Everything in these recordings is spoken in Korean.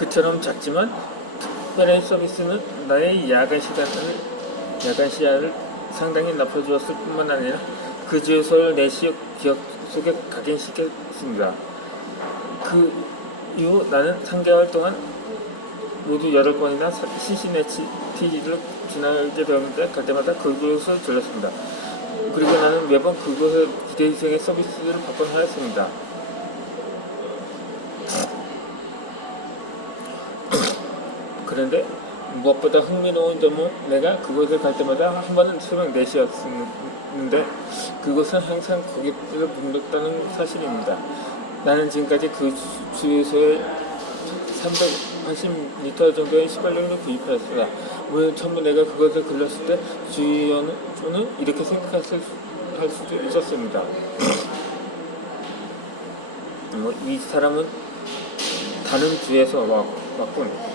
그처럼 작지만 특별한 서비스는 나의 야간 시야를 상당히 높여주었을 뿐만 아니라 그 주소를 내 기억 속에 각인시켰습니다. 그 이후 나는 3개월 동안 모두 8번이나 신시내티를 지나게 되었는데 갈 때마다 그곳을 들렀습니다. 그리고 나는 매번 그곳의 기대 이상의 서비스를 받곤 하였습니다. 그런데 무엇보다 흥미로운 점은 내가 그곳을 갈 때마다 한 번은 새벽 4시였는데 그곳은 항상 고객들을 붐볐다는 사실입니다. 나는 지금까지 그 주유소에 380리터 정도의 시발용을 구입하였습니다. 물론 처음에 내가 그것을 글렀을 때 주유원은 이렇게 생각할 수도 있었습니다. 이 사람은 다른 주에서 왔군.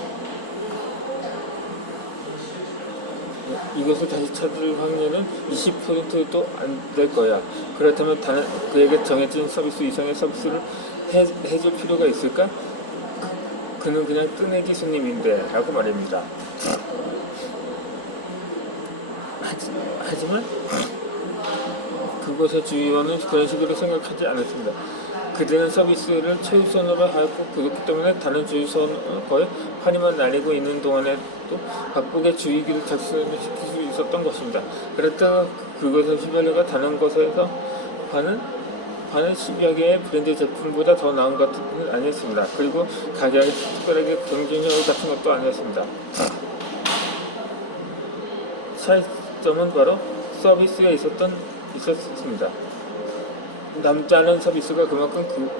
이것을 다시 찾을 확률은 20%도 안 될 거야. 그렇다면 그에게 정해진 서비스 이상의 서비스를 해줄 필요가 있을까? 그는 그냥 뜨내기 손님인데 라고 말입니다. 하지만 그곳의 주의원은 그런 식으로 생각하지 않았습니다. 그들은 서비스를 최우선으로 하였고 그렇기 때문에 다른 주유소는 거의 파리만 날리고 있는 동안에도 바쁘게 주의기를 작동시킬 수 있었던 것입니다. 그랬다가 그것의 휘발유가 다른 곳에서 파는 10여 개의 브랜드 제품보다 더 나은 것은 아니었습니다. 그리고 가격이 특별하게 경쟁력 같은 것도 아니었습니다. 차이점은 바로 서비스에 있었습니다. 남자는 서비스가 그만큼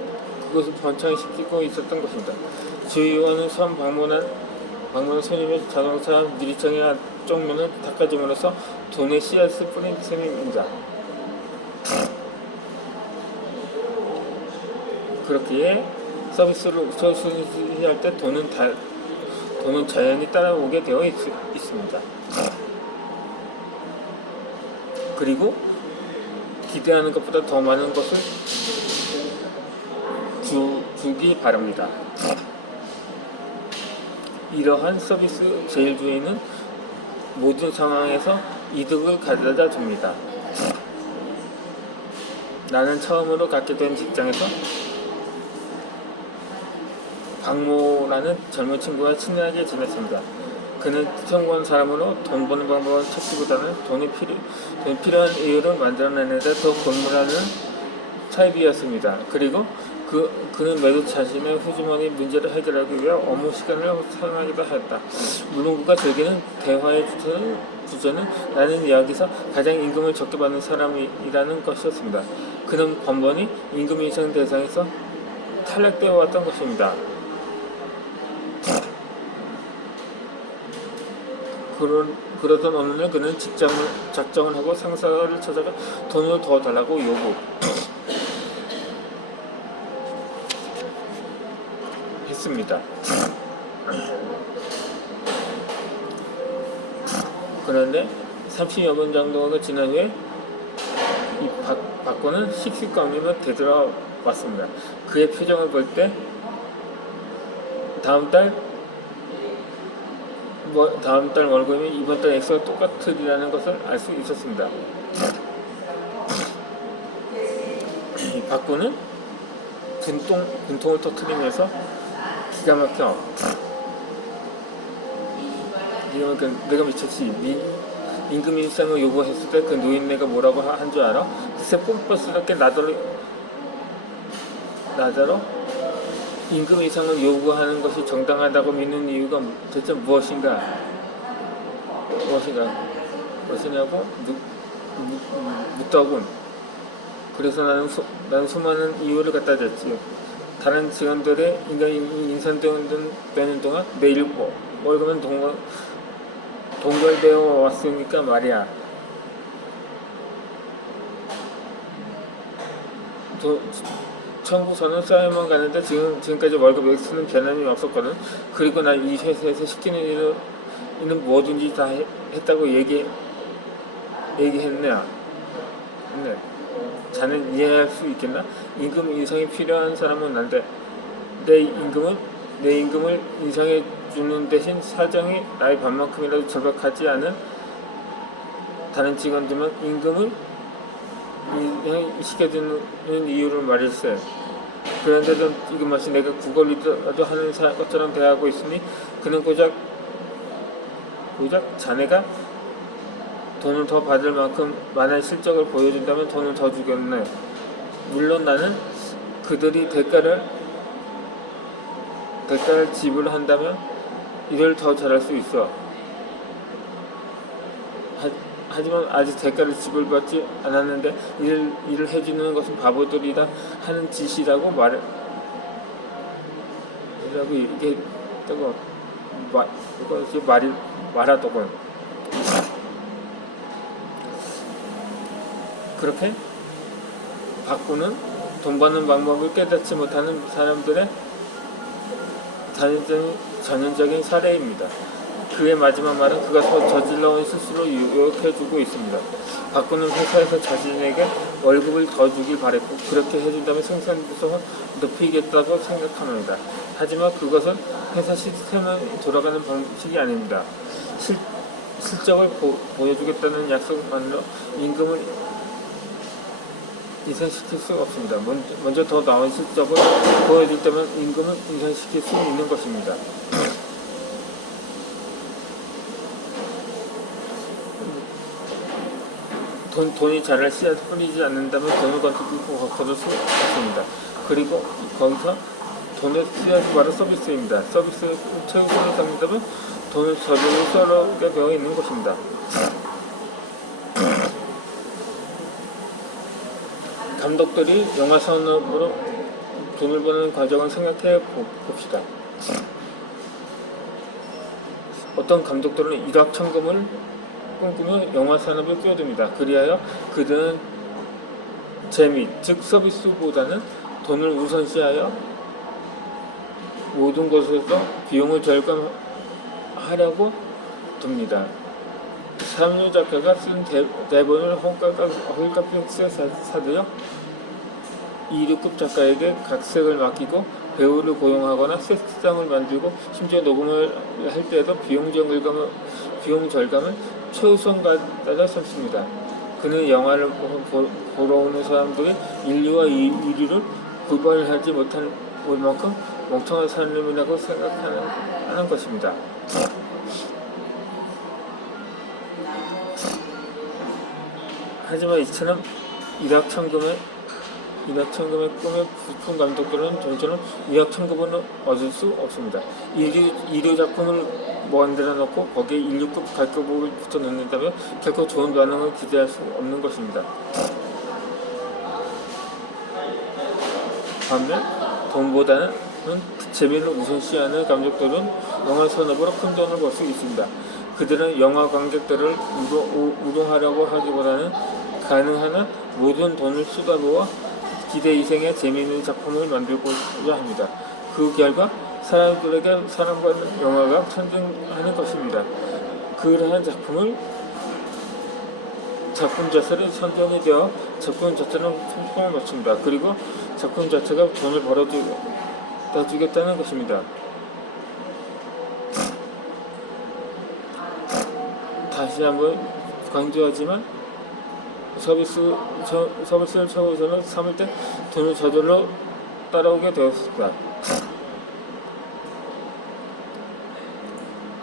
그것을 번창시키고 있었던 것입니다. 주의원은 처음 방문한 손님의 자동차 유리창의 한쪽 면을 닦아줌으로써 돈의 씨앗을 뿌린 셈입니다. 그렇기에 서비스를 우선순위할 때 돈은 자연히 따라오게 되어 있습니다. 그리고 기대하는 것보다 더 많은 것을 주기 바랍니다. 이러한 서비스 제일주의는 모든 상황에서 이득을 가져다 줍니다. 나는 처음으로 갖게 된 직장에서 박모라는 젊은 친구와 친하게 지냈습니다. 그는 성공한 사람으로 돈 버는 방법을 찾기보다는 돈이 필요한 이유를 만들어내는데 더 골몰하는 타입이었습니다. 그리고 그는 매주 자신의 후주머니 문제를 해결하기 위해 업무 시간을 사용하기도 하였다. 물론 그가 즐기는 대화의 주제는 나는 여기서 가장 임금을 적게 받는 사람이라는 것이었습니다. 그는 번번이 임금 인상 대상에서 탈락되어 왔던 것입니다. 그러던 어느 날 그는 작정을 하고 상사를 찾아가 돈을 더 달라고 요구했습니다. 그런데 30여 분 정도가 지난 후에 이 박군은 씩씩거리며 되돌아왔습니다. 그의 표정을 볼 때 다음 달 월급이 이번 달 액수가 똑같으리라는 것을 알 수 있었습니다. 박군은 분통을 터뜨리면서 기가 막혀 내가 미쳤지. 임금 인상을 요구했을 때 그 노인네가 뭐라고 한 줄 알아? 글쎄 pompos럽게 나더러 임금 인상을 요구하는 것이 정당하다고 믿는 이유가 대체 무엇이냐고 묻더군. 그래서 나는 수많은 이유를 갖다 댔지. 다른 직원들의 인간이 인상되는 동안 매일 월급은 동결되어 왔으니까 말이야. 청구서는 쌓여만 가는데 지금까지 월급 액수는 변함이 없었거든. 그리고 난 이 회사에서 시키는 일은 뭐든지 다 했다고 얘기했네. 자넨 이해할 수 있겠나? 임금 인상이 필요한 사람은 난데 내 임금은 내 임금을 인상해 주는 대신 사정이 나의 반만큼이라도 절박하지 않은 다른 직원들만 임금을 인상시켜주는 이유를 말일세. 그런데도 이금 마치 내가 구걸이라도 하는 것처럼 대하고 있으니 그는 고작 자네가 돈을 더 받을 만큼 많은 실적을 보여준다면 돈을 더 주겠네. 물론 나는 그들이 대가를 지불한다면 일을 더 잘할 수 있어. 하지만 아직 대가를 지불받지 않았는데 일을 해주는 것은 바보들이다 하는 짓이라고 이게 이것이 말하더군. 그렇게 박구는 돈 받는 방법을 깨닫지 못하는 사람들의 전형적인 사례입니다. 그의 마지막 말은 그가 저질러온 실수로 유혹해주고 있습니다. 박구는 회사에서 자신에게 월급을 더 주길 바랬고 그렇게 해준다면 생산 구성을 높이겠다고 생각합니다. 하지만 그것은 회사 시스템은 돌아가는 방식이 아닙니다. 실적을 보여주겠다는 약속만으로 임금을 인상시킬 수 없습니다. 먼저 더 나은 실적을 보여줄 때만 임금을 인상시킬 수 있는 것입니다. 돈이 자랄 씨앗을 뿌리지 않는다면 돈을 거둘 수 없습니다. 그리고 거기서 돈의 씨앗이 바로 서비스입니다. 서비스의 최우선을 삼는다면 돈을 저절로 썰어게 되어 있는 것입니다. 감독들이 영화 산업으로 돈을 버는 과정을 생각해 봅시다. 어떤 감독들은 일확천금을 꿈꾸며 영화 산업에 끼어듭니다. 그리하여 그들은 재미, 즉 서비스보다는 돈을 우선시하여 모든 곳에서 비용을 절감하려고 듭니다. 삼류 작가가 쓴 대본을 헐값에 사들여 2류급 작가에게 각색을 맡기고 배우를 고용하거나 세트장을 만들고 심지어 녹음을 할 때에도 비용 절감을 최우선 가져다 삼습니다. 그는 영화를 보러 오는 사람들이 1류와 2류를 구별하지 못할 만큼 멍청한 사람이라고 생각하는 것입니다. 하지만 이처럼 일확천금의 꿈에 부푼 감독들은 좀처럼 일확천금을 얻을 수 없습니다. 2류 작품을 만들어 놓고 거기에 1류급 가격을 붙여 넣는다면 결코 좋은 반응을 기대할 수 없는 것입니다. 반면 돈보다는 재미를 우선시하는 감독들은 영화 산업으로 큰 돈을 벌 수 있습니다. 그들은 영화 관객들을 우롱하려고 하기보다는 가능한 한 모든 돈을 쏟아부어 기대 이상의 재미있는 작품을 만들고자 합니다. 그 결과 사람들에게 사랑받는 영화가 탄생하는 것입니다. 그러한 작품 자체를 선정이 되어 작품 자체는 성공을 마칩니다. 그리고 작품 자체가 돈을 벌어주겠다는 것입니다. 다시 한번 강조하지만 서비스를 최우선으로 삼을 때 돈을 저절로 따라오게 되었습니다.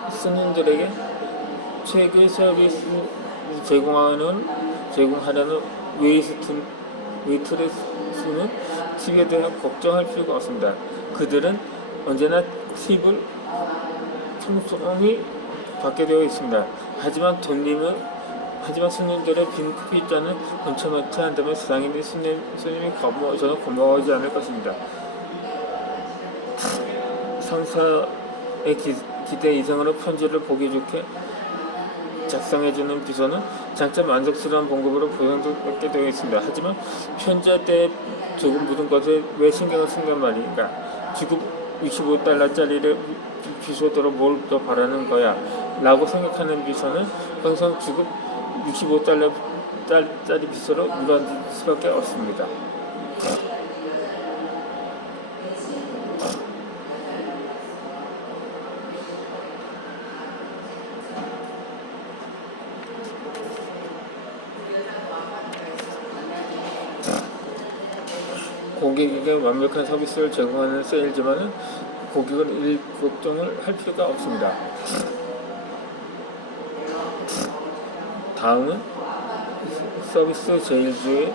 손님들에게 최고의 서비스 제공하려는 웨이트레스는 팁에 대해 걱정할 필요가 없습니다. 그들은 언제나 팁을 충분히 받게 되어 있습니다. 하지만 손님들의 빈 커피잔을 번쳐놓지 않다면 세상에 손님이 저는 고마워하지 않을 것입니다. 상사의 기대 이상으로 편지를 보기 좋게 작성해주는 비서는 장차 만족스러운 봉급으로 보상받게 되어 있습니다. 하지만 편지할 때 조금 묻은 것에 왜 신경을 쓴단 말인가? 주급 65달러짜리를 비서더러 뭘 더 바라는 거야? 라고 생각하는 비서는 항상 주급 65달러짜리 비서로 무너질 수밖에 없습니다. 고객에게 완벽한 서비스를 제공하는 세일즈만은 고객은 일 걱정을 할 필요가 없습니다. 다음은 서비스 제일주의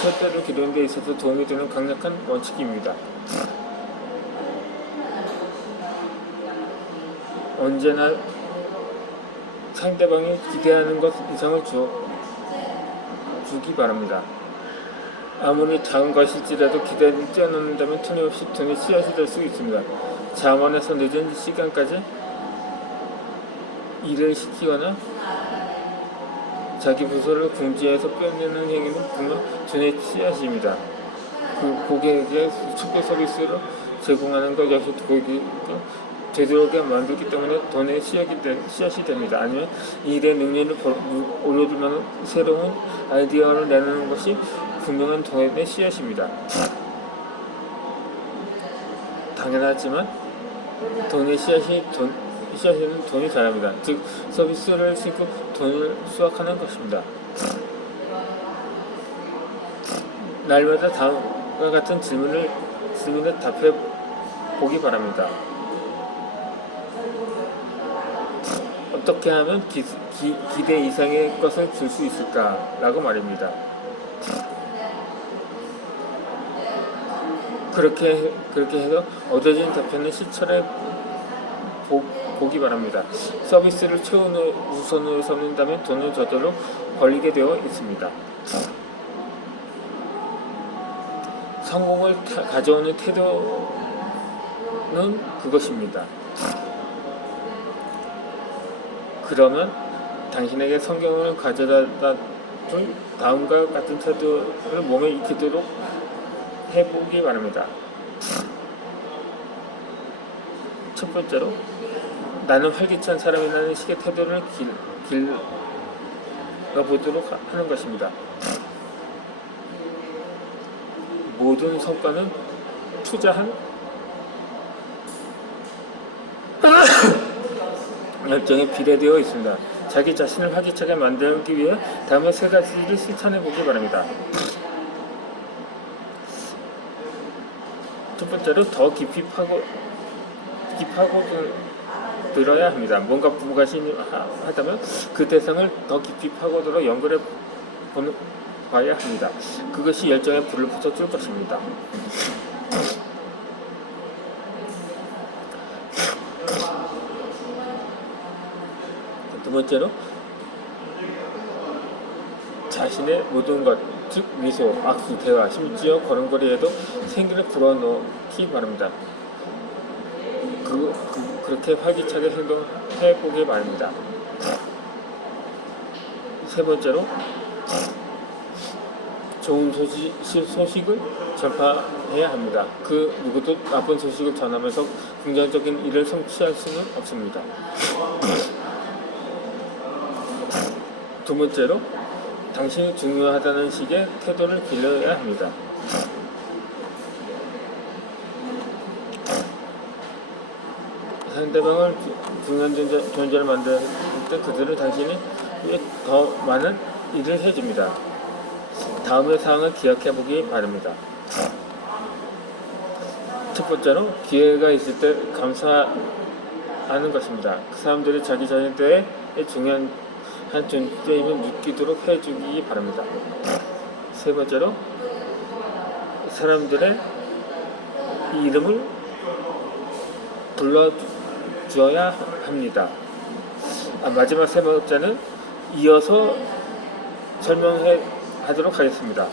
첫째를 기르는 데 있어서 도움이 되는 강력한 원칙입니다. 언제나 상대방이 기대하는 것 이상을 주기 바랍니다. 아무리 작은 것일지라도 기대를 뛰어넘는다면 틀림없이 돈의 씨앗이 될 수 있습니다. 잠원에서 늦은 시간까지 일을 시키거나 자기 부서를 궁지에서 빼내는 행위는 분명 돈의 씨앗입니다. 그 고객에게 특별 서비스를 제공하는 것 역시 고객을 되도록게 만들기 때문에 돈의 씨앗이 됩니다. 아니면 일의 능률을 올려주면 새로운 아이디어를 내는 것이 분명한 돈의 씨앗입니다. 당연하지만 돈의 씨앗에는 돈이 자랍니다. 즉 서비스를 심고 돈을 수확하는 것입니다. 날마다 다음과 같은 질문에 답해 보기 바랍니다. 어떻게 하면 기대 이상의 것을 줄 수 있을까? 라고 말입니다. 그렇게 해서 얻어진 답변을 실천해 보기 바랍니다. 서비스를 최우선으로 삼는다면 돈을 저절로 벌리게 되어 있습니다. 성공을 가져오는 태도는 그것입니다. 그러면 당신에게 성경을 가져다 준 다음과 같은 태도를 몸에 익히도록 해보기 바랍니다. 첫 번째로, 나는 활기찬 사람이라는 식의 태도를 길러보도록 하는 것입니다. 모든 성과는 투자한 열정에 비례되어 있습니다. 자기 자신을 활기차게 만들기 위해 다음에 세 가지를 실천해 보기 바랍니다. 첫 번째로, 더 깊이 파고들어야 합니다. 뭔가 불가심하다면 그 대상을 더 깊이 파고들어 연결해 봐야 합니다. 그것이 열정에 불을 붙여줄 것입니다. 두 번째로, 자신의 모든 것, 즉 미소, 악수, 대화, 심지어 걸음걸이에도 생기를 불어넣기 바랍니다. 그렇게 활기차게 행동해 보기 바랍니다. 세 번째로, 좋은 소식을 전파해야 합니다. 그 누구도 나쁜 소식을 전하면서 긍정적인 일을 성취할 수는 없습니다. 두 번째로, 당신이 중요하다는 식의 태도를 길러야 합니다. 상대방을 중요한 존재를 만들 때 그들은 당신이 위해 더 많은 일을 해줍니다. 다음의 사항을 기억해 보기 바랍니다. 첫 번째로, 기회가 있을 때 감사하는 것입니다. 그 사람들이 자기 자신에 대해 중요한 존재임을 느끼도록 해주기 바랍니다. 세 번째로, 사람들의 이름을 불러주어야 합니다. 마지막 세 번째는 이어서 설명하도록 하겠습니다.